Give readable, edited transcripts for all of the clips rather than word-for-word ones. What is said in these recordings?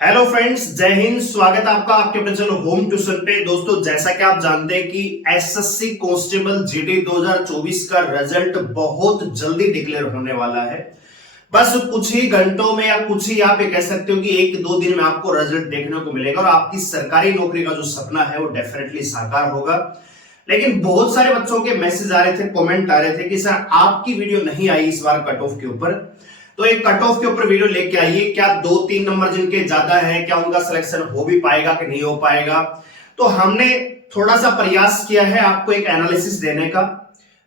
Hello friends, जय हिंद। स्वागत है आपका आपके अपने चैनल होम ट्यूशन पे। दोस्तों, जैसा कि आप जानते हैं कि एसएससी कांस्टेबल जीडी 2024 का रिजल्ट बहुत जल्दी डिक्लेयर होने वाला है। बस कुछ ही घंटों में या कुछ ही आप कह सकते हो कि एक दो दिन में आपको रिजल्ट देखने को मिलेगा और आपकी सरकारी नौकरी का जो सपना है वो डेफिनेटली साकार होगा। लेकिन बहुत सारे बच्चों के मैसेज आ रहे थे, कमेंट आ रहे थे कि सर आपकी वीडियो नहीं आई इस बार कट ऑफ के ऊपर, तो एक कट ऑफ के ऊपर वीडियो लेके आइए। क्या 2-3 नंबर जिनके ज्यादा है, क्या उनका सिलेक्शन हो भी पाएगा कि नहीं हो पाएगा। तो हमने थोड़ा सा प्रयास किया है आपको एक एनालिसिस देने का।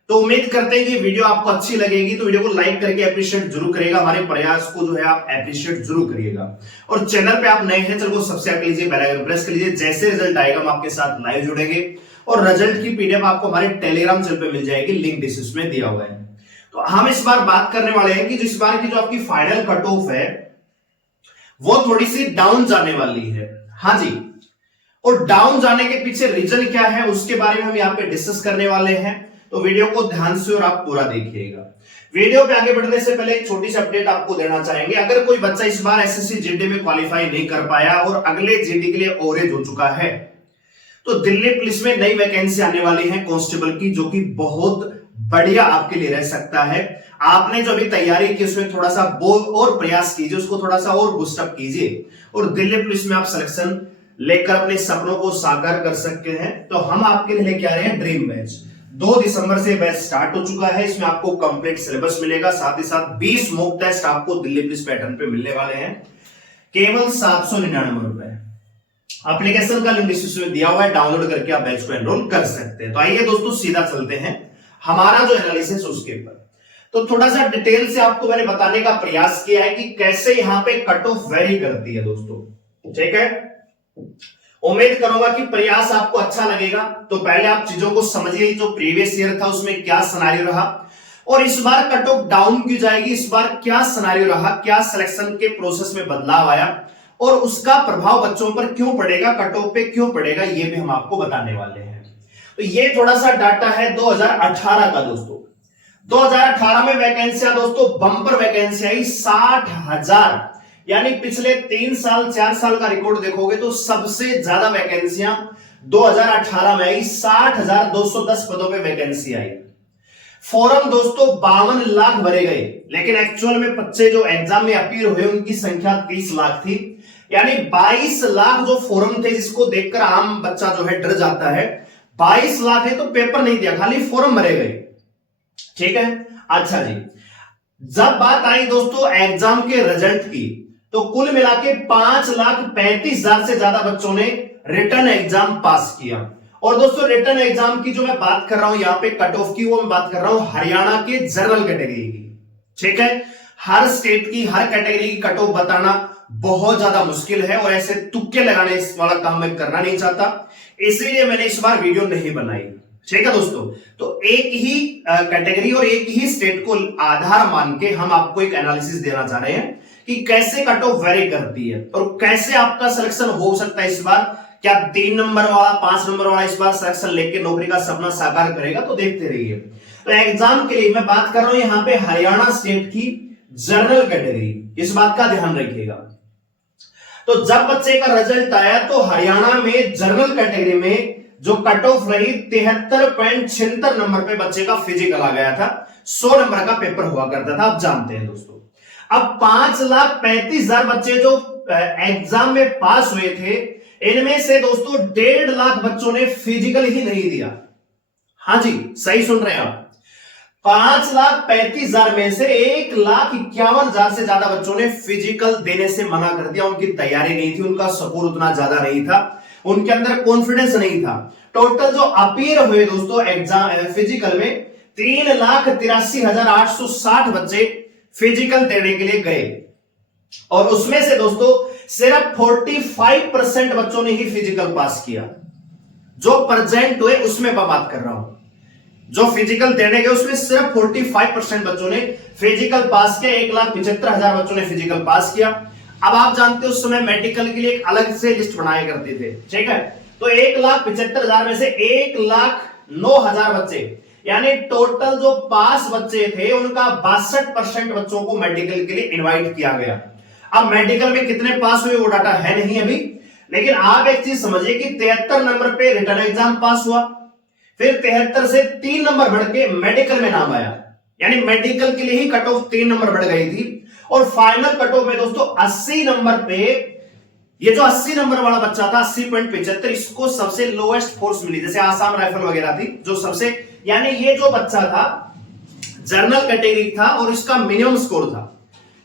तो उम्मीद करते हैं कि वीडियो आपको अच्छी लगेगी, तो वीडियो को लाइक करके अप्रिशिएट जरूर करिएगा। हमारे प्रयास को जो है आप अप्रिशिएट जरूर करिएगा। और चैनल पे आप नए हैं, चैनल को सब्सक्राइब कर लीजिए, बेल आइकन प्रेस कर लीजिए। जैसे रिजल्ट आएगा हम आपके साथ लाइव जुड़ेंगे और रिजल्ट की पीडीएफ आपको हमारे टेलीग्राम चैनल पे मिल जाएगी, लिंक डिस्क्रिप्शन में दिया हुआ है। तो हम इस बार बात करने वाले हैं कि जो इस बार की जो आपकी फाइनल कट ऑफ है वो थोड़ी सी डाउन जाने वाली है। हाँ जी, और डाउन जाने के पीछे रीजन क्या है उसके बारे में हम यहाँ पे डिस्कस करने वाले हैं। तो वीडियो को ध्यान से और आप पूरा देखिएगा। वीडियो पे आगे बढ़ने से पहले एक छोटी सी अपडेट आपको देना चाहेंगे। अगर कोई बच्चा इस बार एसएससी जीडी में क्वालिफाई नहीं कर पाया और अगले जीडी के लिए ओवरेज हो चुका है, तो दिल्ली पुलिस में नई वैकेंसी आने वाली है कांस्टेबल की, जो कि बहुत बढ़िया आपके लिए रह सकता है। आपने जो अभी तैयारी की उसमें थोड़ा सा और प्रयास कीजिए, उसको थोड़ा सा और बूस्टअप कीजिए और दिल्ली पुलिस में आप सिलेक्शन लेकर अपने सपनों को साकार कर सकते हैं। तो हम आपके लिए लेके आ रहे हैं ड्रीम बैच। 2 दिसंबर से बैच स्टार्ट हो चुका है। इसमें आपको कंप्लीट सिलेबस मिलेगा, साथ ही साथ 20 मॉक टेस्ट आपको दिल्ली पुलिस पैटर्न पे मिलने वाले हैं, केवल 799 रुपए। एप्लीकेशन का लिंक डिस्क्रिप्शन में दिया हुआ है, डाउनलोड करके आप बैच को एनरोल कर सकते हैं। तो आइए दोस्तों सीधा चलते हैं हमारा जो एनालिसिस उसके ऊपर। तो थोड़ा सा डिटेल से आपको मैंने बताने का प्रयास किया है कि कैसे यहां पे कट ऑफ वेरी करती है दोस्तों, ठीक है। उम्मीद करूंगा कि प्रयास आपको अच्छा लगेगा। तो पहले आप चीजों को समझिए, जो प्रीवियस ईयर था उसमें क्या सिनेरियो रहा और इस बार कट ऑफ डाउन की जाएगी, इस बार क्या सिनेरियो रहा, क्या सिलेक्शन के प्रोसेस में बदलाव आया और उसका प्रभाव बच्चों पर क्यों पड़ेगा, कट ऑफ पे क्यों पड़ेगा, ये भी हम आपको बताने वाले हैं। तो ये थोड़ा सा डाटा है 2018 का दोस्तों। 2018 में वैकेंसियां दोस्तों बम्पर वैकेंसी आई 60,000, यानी पिछले 3 साल 4 साल का रिकॉर्ड देखोगे तो सबसे ज्यादा वैकेंसियां 2018 में आई। 60,210 पदों पे वैकेंसी आई। फॉर्म दोस्तों 52 लाख भरे गए, लेकिन एक्चुअल में बच्चे जो एग्जाम में अपीयर हुए उनकी संख्या 30 लाख थी, यानी 22 लाख जो फॉर्म थे, जिसको देखकर आम बच्चा जो है डर जाता है। 22 लाख है तो पेपर नहीं दिया, खाली फॉर्म भरे गए, ठीक है। अच्छा जी, जब बात आई दोस्तों एग्जाम के रिजल्ट की, तो कुल मिला के 5,35,000 से ज्यादा बच्चों ने रिटर्न एग्जाम पास किया। और दोस्तों रिटर्न एग्जाम की जो मैं बात कर रहा हूं यहां पे कट ऑफ की, वो मैं बात कर रहा हूं हरियाणा के जनरल कैटेगरी की, ठीक है। हर स्टेट की हर कैटेगरी की कट ऑफ बताना बहुत ज्यादा मुश्किल है और ऐसे तुक्के लगाने वाला काम मैं करना नहीं चाहता, इसीलिए मैंने इस बार वीडियो नहीं बनाई, ठीक है दोस्तों। तो एक ही कैटेगरी और एक ही स्टेट को आधार मान के हम आपको एक एनालिसिस देना चाह रहे हैं कि कैसे कट ऑफ वेरी करती है और कैसे आपका सिलेक्शन हो सकता है इस बार। क्या 3 नंबर वाला 5 नंबर वाला इस बार सिलेक्शन लेके नौकरी का सपना साकार करेगा, तो देखते रहिए। तो एग्जाम के लिए मैं बात कर रहा हूं यहां पे हरियाणा स्टेट की जनरल कैटेगरी, इस बात का ध्यान रखिएगा। तो जब बच्चे का रिजल्ट आया तो हरियाणा में जनरल कैटेगरी में जो कट ऑफ रही 73.76 नंबर पे बच्चे का फिजिकल आ गया था। 100 नंबर का पेपर हुआ करता था, आप जानते हैं दोस्तों। अब 5,35,000 बच्चे जो एग्जाम में पास हुए थे, इनमें से दोस्तों 1.5 लाख बच्चों ने फिजिकल ही नहीं दिया। हाँ जी, सही सुन रहे हैं आप। 5,35,000 में से 1,51,000 से ज्यादा बच्चों ने फिजिकल देने से मना कर दिया। उनकी तैयारी नहीं थी, उनका सपोर्ट उतना ज्यादा नहीं था, उनके अंदर कॉन्फिडेंस नहीं था। टोटल जो अपीयर हुए दोस्तों एग्जाम फिजिकल में 3,83,860 बच्चे फिजिकल देने के लिए गए और उसमें से दोस्तों सिर्फ 45% बच्चों ने ही फिजिकल पास किया। जो प्रेजेंट हुए उसमें मैं बात कर रहा हूं, जो फिजिकल देने गए उसमें सिर्फ 45% बच्चों ने फिजिकल पास किया। 1,75,000 बच्चों ने फिजिकल पास किया। अब आप जानते हो उस समय मेडिकल के लिए एक अलग से लिस्ट बनाया करते थे, ठीक है। तो 1,75,000 में से 1,09,000 बच्चे, यानी टोटल जो पास बच्चे थे उनका 62% बच्चों को मेडिकल के लिए इनवाइट किया गया। अब मेडिकल में कितने पास हुए वो डाटा है नहीं अभी, लेकिन आप एक चीज समझिए कि 73 नंबर पे रिटर्न एग्जाम पास हुआ, फिर 73 से 3 नंबर बढ़ के मेडिकल में नाम आया, यानी मेडिकल के लिए ही कट ऑफ 3 नंबर बढ़ गई थी। और फाइनल कट ऑफ में दोस्तों 80 नंबर पे ये जो 80 नंबर वाला बच्चा था 80.75, इसको सबसे लोएस्ट फोर्स मिली, जैसे आसाम राइफल वगैरह थी जो सबसे, यानी ये जो बच्चा था जर्नल कैटेगरी था और इसका मिनिमम स्कोर था।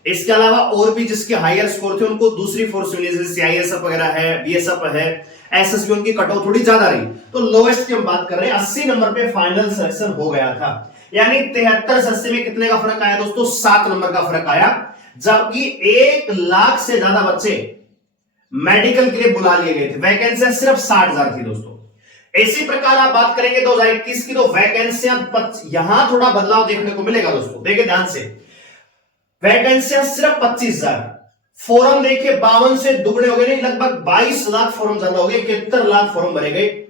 इसके अलावा और भी जिसके हायर स्कोर थे उनको दूसरी फोर्स मिली, जैसे सीआईएसएफ वगैरह है, बीएसएफ है, एसएसबी, उनकी कट ऑफ थोड़ी ज्यादा रही। तो लोएस्ट की हम बात कर रहे हैं, 80 नंबर पे फाइनल सिलेक्शन हो गया था, यानी 73 से 80 में कितने का फर्क आया दोस्तों? 7 नंबर का फर्क आया, जबकि 1 लाख से ज्यादा बच्चे मेडिकल के लिए बुला लिए गए थे। वैकेंसियां सिर्फ 60,000 थी दोस्तों। इसी प्रकार आप बात करेंगे 2021 की, तो वैकेंसियां यहां थोड़ा बदलाव देखने को मिलेगा दोस्तों, देखिए ध्यान से, वैकेंसियां सिर्फ 25,000, फॉर्म देखिए 52 से दुगने हो गए, नहीं लगभग 22 लाख फॉर्म ज्यादा हो गए, 71 लाख फॉर्म भरे गए।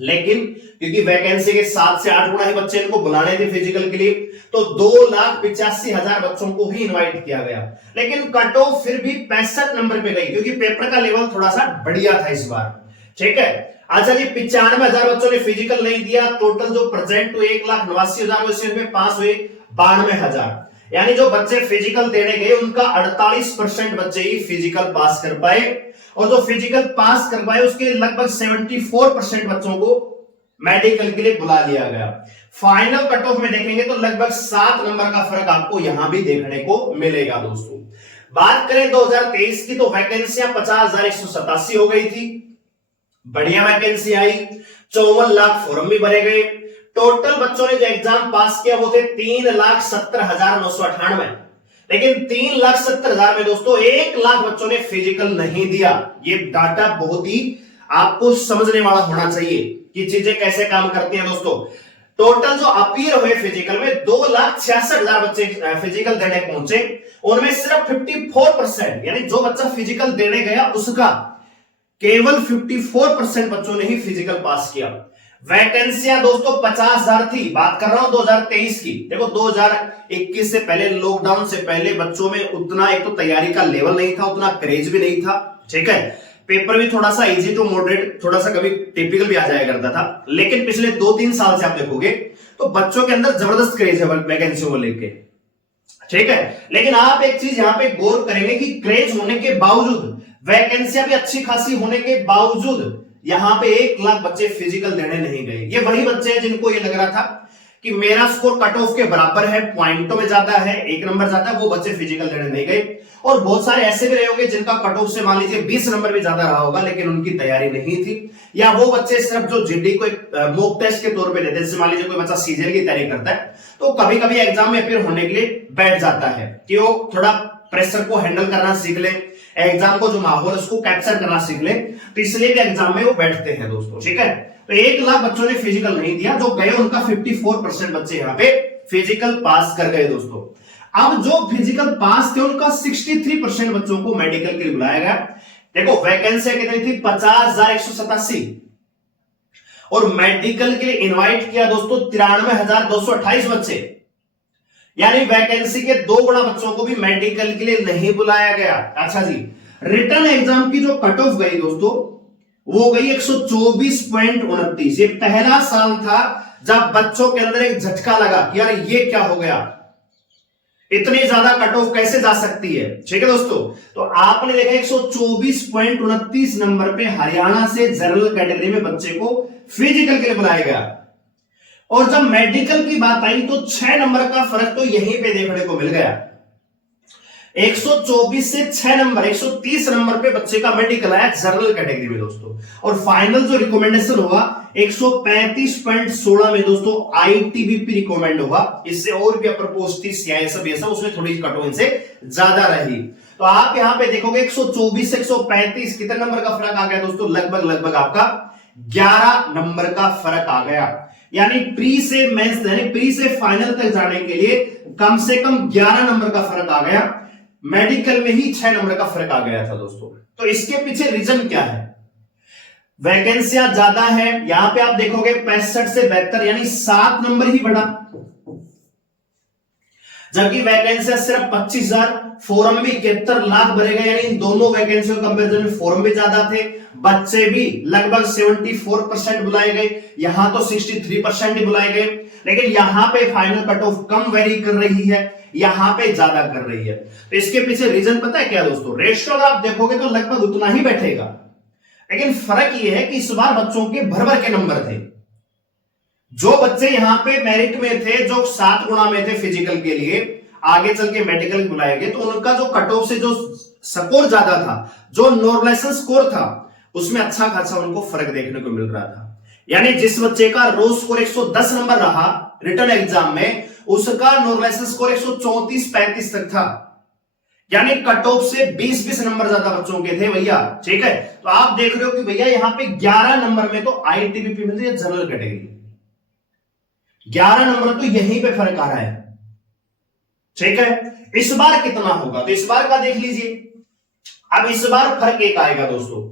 लेकिन क्योंकि वैकेंसी के 7 से 8 गुना ही बच्चे इनको बुलाने थे फिजिकल के लिए, तो 2,85,000 बच्चों को ही इनवाइट किया गया। लेकिन कट ऑफ फिर भी 65 नंबर पे गई, क्योंकि पेपर का लेवल थोड़ा सा बढ़िया था इस बार, ठीक है। अच्छा जी, 95,000 बच्चों ने फिजिकल नहीं दिया, टोटल जो प्रेजेंट हुए 1,89,000 उसमें पास हुए 92,000, यानी जो बच्चे फिजिकल देने गए उनका 48% बच्चे ही फिजिकल पास कर पाए, और जो फिजिकल पास कर पाए उसके लगभग 74% बच्चों को मेडिकल के लिए बुला लिया गया। फाइनल कट ऑफ में देखेंगे तो लगभग 7 नंबर का फर्क आपको यहां भी देखने को मिलेगा दोस्तों। बात करें 2023 की, तो वैकेंसियां 50,187 हो गई थी, बढ़िया वैकेंसी आई, 54 लाख फॉर्म भी भरे गए। टोटल बच्चों ने जो एग्जाम पास किया वो थे 3,70,998, लेकिन 3,70,000 में दोस्तों 1 लाख बच्चों ने फिजिकल नहीं दिया। ये डाटा बहुत ही आपको समझने वाला होना चाहिए कि चीजें कैसे काम करती हैं दोस्तों। टोटल जो अपीयर हुए फिजिकल में 2,66,000 बच्चे फिजिकल देने पहुंचे, उनमें सिर्फ 54%, यानी जो बच्चा फिजिकल देने गया उसका केवल 54% बच्चों ने ही फिजिकल पास किया। वैकेंसियां दोस्तों 50,000 थी, बात कर रहा हूं 2023 की। देखो 2021 से पहले, लॉकडाउन से पहले बच्चों में उतना एक तो तैयारी का लेवल नहीं था, उतना क्रेज भी नहीं था, ठीक है। पेपर भी थोड़ा सा इजी टू मॉडरेट, थोड़ा सा कभी टिपिकल भी आ जाया करता था। लेकिन पिछले 2-3 साल से आप देखोगे तो बच्चों के अंदर जबरदस्त क्रेज है वैकेंसियों को लेके, ठीक है। लेकिन आप एक चीज यहां पे गौर करेंगे कि क्रेज होने के बावजूद, वैकेंसियां भी अच्छी खासी होने के बावजूद यहां पे 1 लाख बच्चे फिजिकल देने नहीं गए। ये वही बच्चे हैं जिनको ये लग रहा था कि मेरा स्कोर कट ऑफ के बराबर है, पॉइंटों में ज्यादा है, 1 नंबर ज्यादा है, वो बच्चे फिजिकल देने नहीं गए। और बहुत सारे ऐसे भी रहे होंगे जिनका कट ऑफ से मान लीजिए 20 नंबर भी ज्यादा रहा होगा, लेकिन उनकी तैयारी नहीं थी, या वो बच्चे सिर्फ जो जीडी को एक मॉक टेस्ट के तौर पे देते हैं। जैसे मान लीजिए कोई बच्चा सीजीएल की तैयारी करता है तो कभी कभी एग्जाम में अपीयर होने के लिए बैठ जाता है कि वो थोड़ा प्रेशर को हैंडल करना सीख ले, एग्जाम को जो माहौल है उसको कैप्चर करना सीख ले, तो इसलिए भी एग्जाम में वो बैठते हैं दोस्तों, ठीक है। तो 1 लाख बच्चों ने फिजिकल नहीं दिया, जो गए उनका 54% बच्चे यहाँ पे फिजिकल पास कर गए दोस्तों। अब जो फिजिकल पास थे उनका 63% बच्चों को मेडिकल के लिए बुलाया गया। देखो वैकेंसी कितनी थी? 50,187, और मेडिकल के लिए इनवाइट किया दोस्तों 93,228 बच्चे, यानी वैकेंसी के 2 गुना बच्चों को भी मेडिकल के लिए नहीं बुलाया गया। अच्छा जी, रिटर्न एग्जाम की जो कट ऑफ गई दोस्तों वो गई 124.29। ये पहला साल था जब बच्चों के अंदर एक झटका लगा कि यार ये क्या हो गया, इतनी ज्यादा कट ऑफ कैसे जा सकती है, ठीक है दोस्तों। तो आपने देखा 124.29 नंबर पे हरियाणा से जनरल कैटेगरी में बच्चे को फिजिकल के लिए बुलाया गया, और जब मेडिकल की बात आई तो 6 नंबर का फर्क तो यहीं पे देखने को मिल गया। 124 से 6 नंबर, 130 नंबर पे बच्चे का मेडिकल आया जनरल कैटेगरी में दोस्तों, और फाइनल जो रिकमेंडेशन होगा 135.16 में दोस्तों आईटीबीपी रिकमेंड होगा। इससे और भी अपर पोस्ट थी सीआईएसएफ, उसमें थोड़ी कट ऑफ इनसे ज्यादा रही। तो आप यहां पे देखोगे 124 से 135 कितने नंबर का फर्क आ गया दोस्तों? लगभग आपका 11 नंबर का फर्क आ गया। यानी प्री से मेंस, यानी प्री से फाइनल तक जाने के लिए कम से कम 11 नंबर का फर्क आ गया। मेडिकल में ही 6 नंबर का फर्क आ गया था दोस्तों। तो इसके पीछे रीजन क्या है? वैकेंसियां ज्यादा है, यहां पे आप देखोगे 65 से 72, यानी 7 नंबर ही बढ़ा। जबकि वैकेंसी सिर्फ 25,000, फॉर्म भी 71 लाख भरे गए, यानी इन दोनों वैकेंसी के कंपेरिजन में फॉर्म भी ज्यादा थे, बच्चे भी लगभग 74% बुलाए गए, यहां तो 63% ही बुलाए गए, लेकिन यहां पे फाइनल कट ऑफ कम वेरी कर रही है, यहां पे ज्यादा कर रही है। तो इसके पीछे रीजन पता है क्या दोस्तों? रेशियो अगर आप देखोगे तो लगभग उतना ही बैठेगा, लेकिन फर्क यह है कि इस बार बच्चों के भर भर के नंबर थे। जो बच्चे यहां पे मेरिट में थे, जो 7 गुणा में थे फिजिकल के लिए, आगे चल के मेडिकल बुलाए गए, तो उनका जो कट ऑफ से जो स्कोर ज्यादा था, जो नॉर्मलाइजेशन स्कोर था, उसमें अच्छा खासा उनको फर्क देखने को मिल रहा था। यानी जिस बच्चे का रो स्कोर 110 नंबर रहा रिटर्न एग्जाम में, उसका नॉर्मलाइजेशन स्कोर 134-35 तक था, यानी कट ऑफ से 20-20 नंबर ज्यादा बच्चों के थे भैया। ठीक है, तो आप देख रहे हो कि भैया यहां पे 11 नंबर में तो आईटीबीपी मिल रही है जनरल कैटेगरी, 11 नंबर तो यहीं पे फर्क आ रहा है। ठीक है, इस बार कितना होगा तो इस बार का देख लीजिए। अब इस बार फर्क एक आएगा दोस्तों,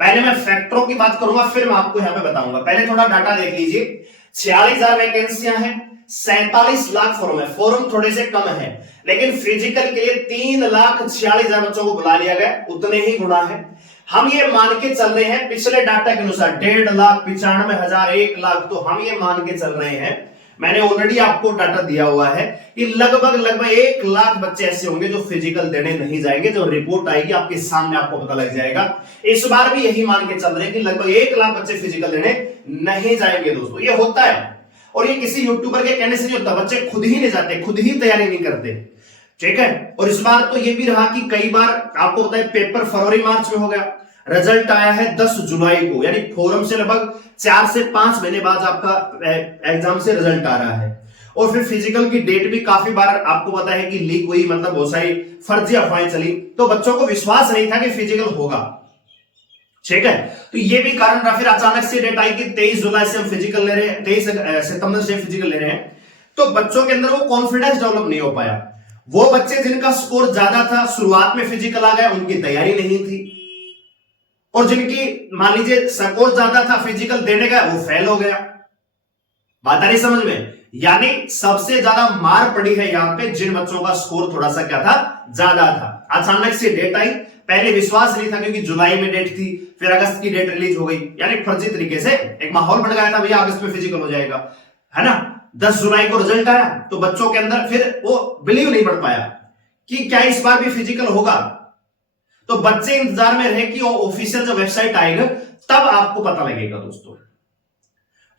पहले मैं फैक्टरों की बात करूंगा, फिर मैं आपको यहां पे बताऊंगा। पहले थोड़ा डाटा देख लीजिए। 46,000 वैकेंसियां हैं, 47 लाख फॉर्म है, फॉर्म थोड़े से कम है, लेकिन फिजिकल के लिए 3,46,000 बच्चों को बुला लिया गया, उतने ही गुना है। हम ये मान के चल रहे हैं पिछले डाटा के अनुसार 1.5 लाख, 95,000, 1 लाख, तो हम ये मान के चल रहे हैं, मैंने ऑलरेडी आपको डाटा दिया हुआ है कि लगभग 1 लाख बच्चे ऐसे होंगे जो फिजिकल देने नहीं जाएंगे। जो रिपोर्ट आएगी आपके सामने आपको पता लग जाएगा। इस बार भी यही मान के चल रहे हैं कि लगभग 1 लाख बच्चे फिजिकल देने नहीं जाएंगे दोस्तों। ये होता है, और ये किसी यूट्यूबर के कहने से नहीं होता, बच्चे खुद ही नहीं जाते, खुद ही तैयारी नहीं करते। ठीक है, और इस बार तो ये भी रहा कि कई बार आपको पता है पेपर फरवरी मार्च में हो गया, रिजल्ट आया है 10 जुलाई को, यानी फोरम से लगभग 4 से 5 महीने बाद आपका एग्जाम से रिजल्ट आ रहा है। और फिर फिजिकल की डेट भी काफी बार आपको पता है कि लीक हुई, मतलब बहुत सारी फर्जी अफवाहें चली, तो बच्चों को विश्वास नहीं था कि फिजिकल होगा। ठीक है, तो ये भी कारण रहा। फिर अचानक से डेट आई कि 23 जुलाई से हम फिजिकल ले रहे हैं, 23 सितंबर से फिजिकल ले रहे हैं, तो बच्चों के अंदर वो कॉन्फिडेंस डेवलप नहीं हो पाया। वो बच्चे जिनका स्कोर ज्यादा था, शुरुआत में फिजिकल आ गया, उनकी तैयारी नहीं थी, और जिनकी मान लीजिए स्कोर ज्यादा था, फिजिकल देने का, वो फेल हो गया। बात आ रही समझ में? यानी सबसे ज्यादा मार पड़ी है यहां पे जिन बच्चों का स्कोर थोड़ा सा क्या था, ज्यादा था। अचानक से डेट आई, पहले विश्वास नहीं था क्योंकि जुलाई में डेट थी, फिर अगस्त की डेट रिलीज हो गई, यानी फर्जी तरीके से एक माहौल बन गया था, भैया अगस्त में फिजिकल हो जाएगा, है ना। 10 जुलाई को रिजल्ट आया तो बच्चों के अंदर फिर वो बिलीव नहीं पड़ पाया कि क्या इस बार भी फिजिकल होगा। तो बच्चे इंतजार में रहे कि वो ऑफिशियल जो वेबसाइट आएगा तब आपको पता लगेगा दोस्तों।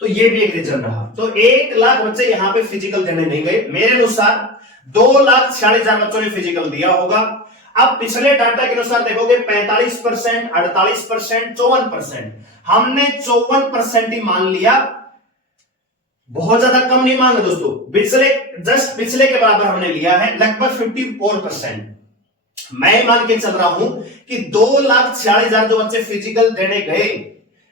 तो ये भी एक रीजन रहा। तो 1 लाख बच्चे यहां पे फिजिकल देने नहीं गए। मेरे अनुसार 2,46,000 बच्चों ने फिजिकल दिया होगा। अब पिछले डाटा के अनुसार देखोगे 45%, 48%, 54%, हमने 54% ही मान लिया, बहुत ज्यादा कम नहीं मांगे दोस्तों, पिछले के बराबर हमने लिया है, लगभग 54%। मैं मान के चल रहा हूं कि 2,46,000 जो बच्चे फिजिकल देने गए,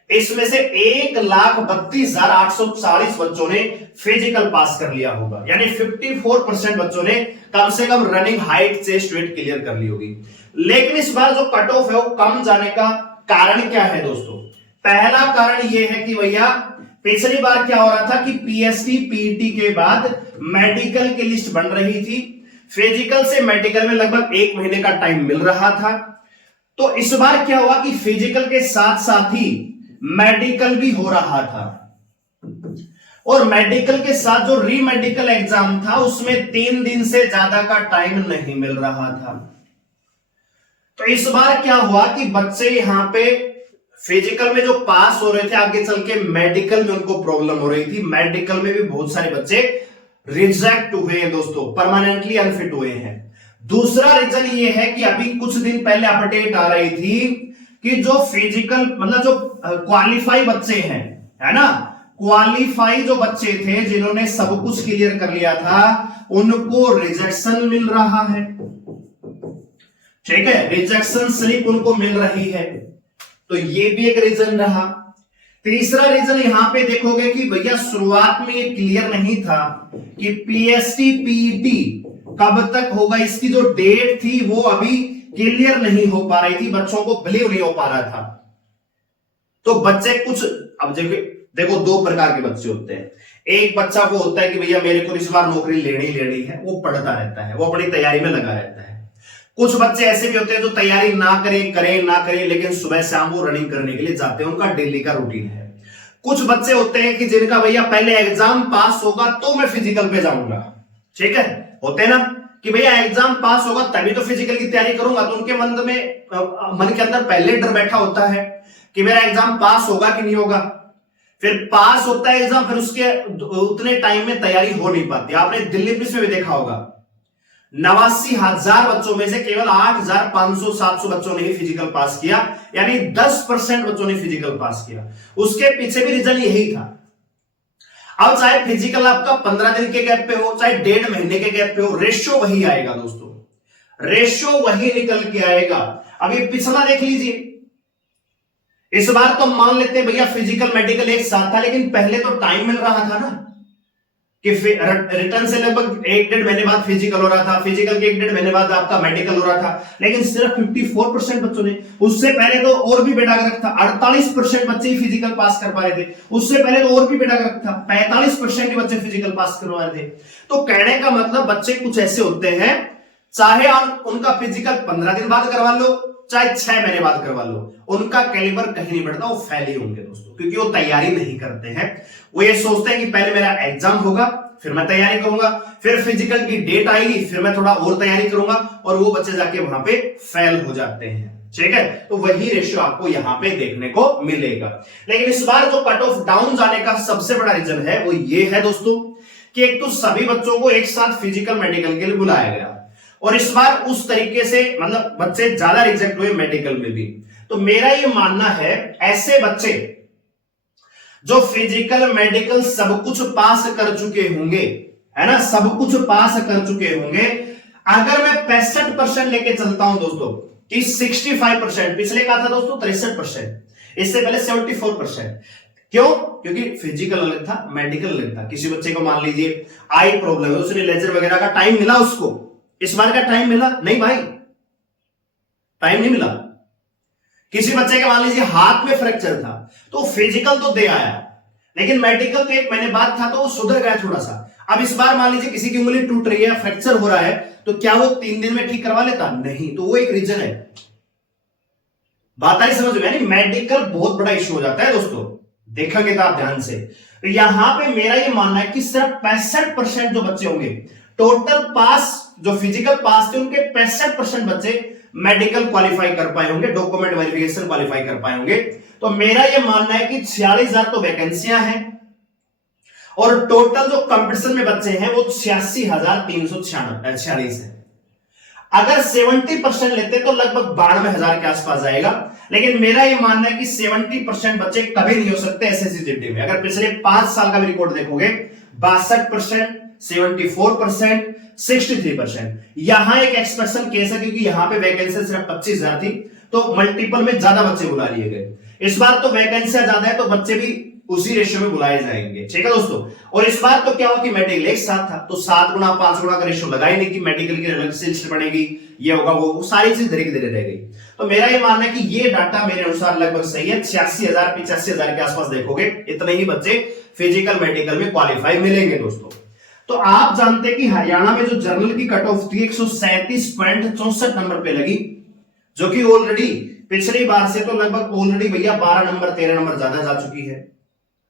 इसमें से 1,32,840 बच्चों ने फिजिकल पास कर लिया होगा, यानी 54% बच्चों ने कम से कम running, height, chest, weight clear कर ली होगी। लेकिन इस बार जो कट ऑफ है वो कम जाने का कारण क्या है दोस्तों? पहला कारण यह है कि भैया पिछली बार क्या हो रहा था कि पीएसटी पीईटी के बाद मेडिकल की लिस्ट बन रही थी, फिजिकल से मेडिकल में लगभग 1 महीने का टाइम मिल रहा था। तो इस बार क्या हुआ कि फिजिकल के साथ साथ ही मेडिकल भी हो रहा था, और मेडिकल के साथ जो री मेडिकल एग्जाम था उसमें 3 दिन से ज्यादा का टाइम नहीं मिल रहा था। तो इस बार क्या हुआ कि बच्चे यहां पे फिजिकल में जो पास हो रहे थे, आगे चल के मेडिकल में उनको प्रॉब्लम हो रही थी। मेडिकल में भी बहुत सारे बच्चे रिजेक्ट हुए हैं दोस्तों, परमानेंटली अनफिट हुए हैं। दूसरा रीजन ये है कि अभी कुछ दिन पहले अपडेट आ रही थी कि जो फिजिकल मतलब जो क्वालिफाई बच्चे हैं, है ना, क्वालिफाई जो बच्चे थे जिन्होंने सब कुछ क्लियर कर लिया था, उनको रिजेक्शन मिल रहा है। ठीक है, रिजेक्शन स्लिप उनको मिल रही है। तो ये भी एक रीजन रहा। तीसरा रीजन यहां पे देखोगे कि भैया शुरुआत में ये क्लियर नहीं था कि पीएसटी पीईटी कब तक होगा, इसकी जो डेट थी वो अभी क्लियर नहीं हो पा रही थी, बच्चों को बिलीव नहीं हो पा रहा था। तो बच्चे कुछ, अब देखो 2 प्रकार के बच्चे होते हैं। एक बच्चा को होता है कि भैया मेरे को इस बार नौकरी लेनी लेनी है, वो पढ़ता रहता है, वो अपनी तैयारी में लगा रहता है। कुछ बच्चे ऐसे भी होते हैं जो तैयारी ना करें ना करें लेकिन सुबह शाम वो रनिंग करने के लिए जाते हैं, उनका डेली का रूटीन है। कुछ बच्चे होते हैं कि जिनका भैया पहले एग्जाम पास होगा तो मैं फिजिकल पे जाऊंगा, ठीक है, होते हैं ना कि भैया एग्जाम पास होगा तभी तो फिजिकल की तैयारी करूंगा। तो उनके मन के अंदर पहले डर बैठा होता है कि मेरा एग्जाम पास होगा कि नहीं होगा। फिर पास होता है एग्जाम, फिर उसके उतने टाइम में तैयारी हो नहीं पाती। आपने दिल्ली पुलिस में भी देखा होगा 89,000 बच्चों में से केवल 8,500-700 बच्चों ने ही फिजिकल पास किया, यानी 10% बच्चों ने फिजिकल पास किया। उसके पीछे भी रीजन यही था। अब चाहे फिजिकल आपका 15 दिन के गैप पे हो, चाहे 1.5 महीने के गैप पे हो, रेशियो वही आएगा दोस्तों, रेशियो वही निकल के आएगा। अब ये पिछला देख लीजिए, इस बार तो मान लेते हैं भैया फिजिकल मेडिकल एक साथ था, लेकिन पहले तो टाइम मिल रहा था ना कि रिटर्न से लगभग 1-1.5 महीने बाद फिजिकल हो रहा था, फिजिकल के 1-1.5 महीने बाद आपका मेडिकल हो रहा था, लेकिन सिर्फ 54% बच्चों ने। उससे पहले तो और भी बेटा ग्रक था, 48% बच्चे ही फिजिकल पास कर पा रहे थे। उससे पहले तो और भी बेटा ग्रक था, 45% ही बच्चे फिजिकल पास करवा रहे थे। तो कहने का मतलब बच्चे कुछ ऐसे होते हैं, चाहे आप उनका फिजिकल 15 दिन बाद करवा लो, चाहे 6 महीने बाद करवा लो, उनका कैलिबर कहीं नहीं बढ़ता, वो फेल ही होंगे दोस्तों, क्योंकि वो तैयारी नहीं करते हैं। वो ये सोचते हैं कि पहले मेरा एग्जाम होगा, फिर मैं तैयारी करूंगा, फिर फिजिकल की डेट आएगी, फिर मैं थोड़ा और तैयारी करूंगा, और वो बच्चे जाके वहां पे फेल हो जाते हैं, ठीक है। तो वही रेशियो आपको यहां पे देखने को मिलेगा। लेकिन इस बार जो कट ऑफ डाउन जाने का सबसे बड़ा रीजन है वो ये है दोस्तों कि एक तो सभी बच्चों को एक साथ फिजिकल मेडिकल के लिए बुलाया गया, और इस बार उस तरीके से मतलब बच्चे ज्यादा रिजेक्ट हुए मेडिकल में भी। तो मेरा ये मानना है ऐसे बच्चे जो फिजिकल मेडिकल सब कुछ पास कर चुके होंगे, है ना, सब कुछ पास कर चुके होंगे, अगर मैं 65% लेके चलता हूं दोस्तों कि 65%, पिछले का था दोस्तों 63%, इससे पहले 74%। क्यों? क्योंकि फिजिकल अलग था, मेडिकल अलग था। किसी बच्चे को मान लीजिए आई प्रॉब्लम है, उसने लेजर वगैरह का टाइम मिला, उसको इस बार का टाइम मिला नहीं भाई, टाइम नहीं मिला। किसी बच्चे के मान लीजिए हाथ में फ्रैक्चर था तो फिजिकल तो दे आया, लेकिन मेडिकल तो 1 महीने बाद था तो वो सुधर गया थोड़ा सा। अब इस बार मान लीजिए किसी की उंगली टूट रही है, फ्रैक्चर हो रहा है, तो क्या वो 3 दिन में ठीक करवा लेता? नहीं। तो वो एक रीजन है। बात आई समझ में? यानी मेडिकल बहुत बड़ा इश्यू हो जाता है दोस्तों, देखेंगे तो आप ध्यान से। तो यहां पे मेरा ये मानना है कि सिर्फ 65% जो बच्चे होंगे टोटल पास, जो फिजिकल पास थे उनके 65% बच्चे मेडिकल क्वालिफाई कर पाए होंगे, डॉक्यूमेंट वेरिफिकेशन क्वालिफाई कर पाए होंगे। तो मेरा यह मानना है कि 46,000 तो वैकेंसियां हैं, और टोटल जो कंपटीशन में बच्चे हैं वो 86,346 है। अगर 70% लेते तो लगभग 92,000 के आसपास जाएगा, लेकिन मेरा यह मानना है कि 70% बच्चे कभी नहीं हो सकते एसएससी जीडी में। अगर पिछले 5 साल का भी रिकॉर्ड देखोगे 62%, 74%, 63%। यहां एक एक्सप्रेशन केस है क्योंकि यहां पे वैकेंसी सिर्फ 25,000 थी, तो मल्टीपल में ज्यादा बच्चे बुला लिए गए। इस बार तो वैकेंसियां ज्यादा है तो बच्चे भी उसी रेशियो में बुलाए जाएंगे, ठीक है दोस्तों। और इस बार तो क्या हुआ कि मेडिकल एक साथ था, तो 7 गुना 5 गुना का रेशियो लगा ही नहीं कि मेडिकल की अलग से लिस्ट बनेगी, ये होगा वो सारी चीज धीरे धीरे रह गई। तो मेरा ये मानना है कि ये डाटा मेरे अनुसार लगभग सही है। 86,000 85,000 के आसपास देखोगे इतने ही बच्चे फिजिकल मेडिकल में क्वालिफाई मिलेंगे दोस्तों। तो आप जानते हैं कि हरियाणा में जो जर्नल की कट ऑफ थी 137.64 नंबर पे लगी, जो कि ऑलरेडी पिछली बार से तो लगभग ऑलरेडी भैया 12 नंबर 13 नंबर ज्यादा जा चुकी है।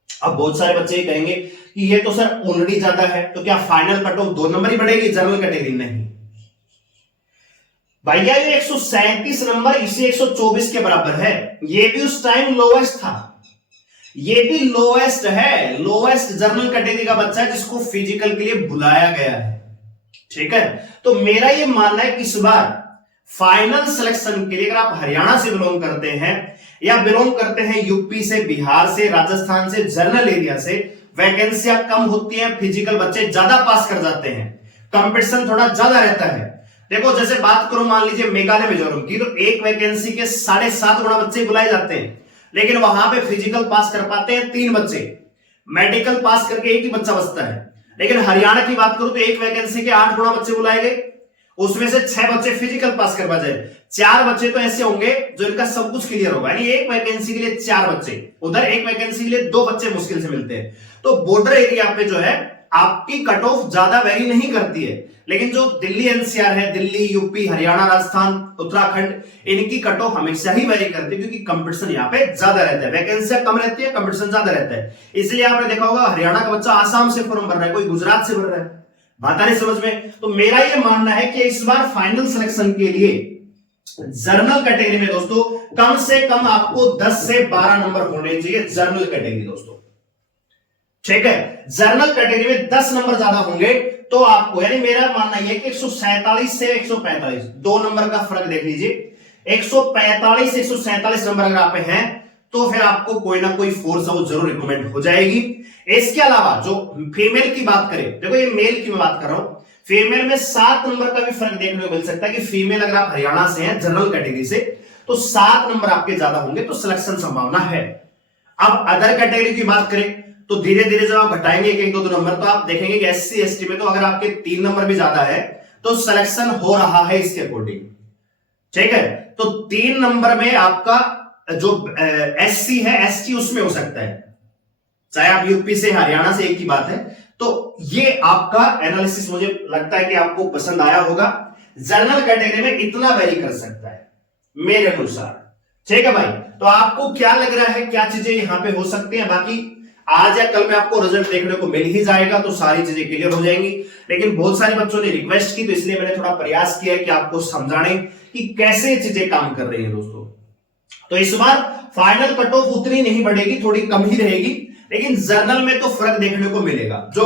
अब बहुत सारे बच्चे ये कहेंगे कि ये तो सर ऑलरेडी ज्यादा है, तो क्या फाइनल कट ऑफ 2 नंबर ही बढ़ेगी जनरल कैटेगरी? नहीं भैया, ये 137 नंबर इसी 124 के बराबर है। ये भी उस टाइम लोएस्ट था, ये भी लोएस्ट है, लोएस्ट जनरल कैटेगरी का बच्चा है जिसको फिजिकल के लिए बुलाया गया है, ठीक है। तो मेरा ये मानना है कि इस बार फाइनल सिलेक्शन के लिए अगर आप हरियाणा से बिलोंग करते हैं या बिलोंग करते हैं यूपी से, बिहार से, राजस्थान से, जनरल एरिया से, वैकेंसियां कम होती हैं, फिजिकल बच्चे ज्यादा पास कर जाते हैं, कंपटीशन थोड़ा ज्यादा रहता है। देखो जैसे बात करो मान लीजिए मेघालय मिजोरम की, तो एक वैकेंसी के 7.5 गुना बच्चे बुलाए जाते हैं, लेकिन वहां पे फिजिकल पास कर पाते हैं 3 बच्चे, मेडिकल पास करके 1 ही बच्चा बचता है। लेकिन हरियाणा की बात करूं तो एक वैकेंसी के 8 गुना बच्चे बुलाए गए, उसमें से 6 बच्चे फिजिकल पास कर पा जाए, 4 बच्चे तो ऐसे होंगे जो इनका सब कुछ क्लियर होगा, यानी एक वैकेंसी के लिए 4 बच्चे, उधर एक वैकेंसी के लिए 2 बच्चे मुश्किल से मिलते हैं। तो बॉर्डर एरिया पे जो है आपकी कट ऑफ ज्यादा वेरी नहीं करती है, लेकिन जो दिल्ली एनसीआर है, दिल्ली, यूपी, हरियाणा, राजस्थान, उत्तराखंड, इनकी कट ऑफ हमेशा ही वेरी करती है, क्योंकि कंपटीशन यहाँ पे ज्यादा रहता है, वैकेंसियां कम रहती है, कंपटीशन ज्यादा रहता है। इसलिए आपने देखा होगा हरियाणा का बच्चा आसाम से फॉर्म भर रहा है, कोई गुजरात से भर रहा है, बात आ रही समझ में। तो मेरा ये मानना है कि इस बार फाइनल सिलेक्शन के लिए जर्नल कैटेगरी में दोस्तों कम से कम आपको 10 से 12 नंबर होने चाहिए, जर्नल कैटेगरी दोस्तों, ठीक है। जर्नल कैटेगरी में 10 नंबर ज्यादा होंगे तो आपको, यानी मेरा मानना यह कि 147 से 145 2 नंबर का फर्क देख लीजिए, 145 से 147 नंबर अगर आप हैं तो फिर आपको कोई ना कोई फोर्स वो जरूर रिकमेंड हो जाएगी। इसके अलावा जो फीमेल की बात करें, देखो ये मेल की मैं बात कर रहा हूं, फीमेल में 7 नंबर का भी फर्क देखने को मिल सकता है कि फीमेल अगर आप हरियाणा से हैं जनरल कैटेगरी से तो 7 नंबर आपके ज्यादा होंगे तो सिलेक्शन संभावना है। अब अदर कैटेगरी की बात करें तो धीरे धीरे जब आप घटाएंगे 1-2 नंबर तो आप देखेंगे कि एससी एसटी में तो अगर आपके 3 नंबर भी ज्यादा है तो सिलेक्शन हो रहा है इसके अकॉर्डिंग, ठीक है। तो 3 नंबर में आपका जो एससी है, एसटी उसमें हो सकता है, चाहे आप यूपी से हरियाणा से, एक ही बात है। तो ये आपका एनालिसिस मुझे लगता है कि आपको पसंद आया होगा। जनरल कैटेगरी में इतना वेरी कर सकता है मेरे अनुसार, ठीक है भाई। तो आपको क्या लग रहा है, क्या चीजें यहां पे हो सकती हैं? बाकी आज या कल में आपको रिजल्ट देखने को मिल ही जाएगा तो सारी चीजें क्लियर हो जाएंगी। लेकिन बहुत सारे बच्चों ने रिक्वेस्ट की तो इसलिए मैंने थोड़ा प्रयास किया है कि आपको समझाने कि कैसे चीजें काम कर रही हैं दोस्तों। तो इस बार फाइनल कट ऑफ उतनी नहीं बढ़ेगी, थोड़ी कम ही रहेगी, लेकिन जर्नल में तो फर्क देखने को मिलेगा। जो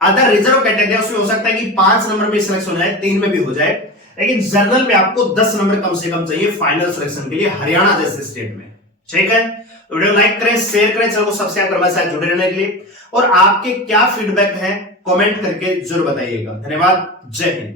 अदर रिजर्व कैटेगरी उसमें हो सकता है कि 5 नंबर में सिलेक्शन हो जाए, 3 में भी हो जाए, लेकिन जर्नल में आपको 10 नंबर कम से कम चाहिए फाइनल सिलेक्शन के लिए हरियाणा जैसे स्टेट में, ठीक है। तो वीडियो लाइक करें, शेयर करें, चैनल को सब्सक्राइब कर हमारे साथ जुड़े रहने के लिए, और आपके क्या फीडबैक है कमेंट करके जरूर बताइएगा। धन्यवाद, जय हिंद।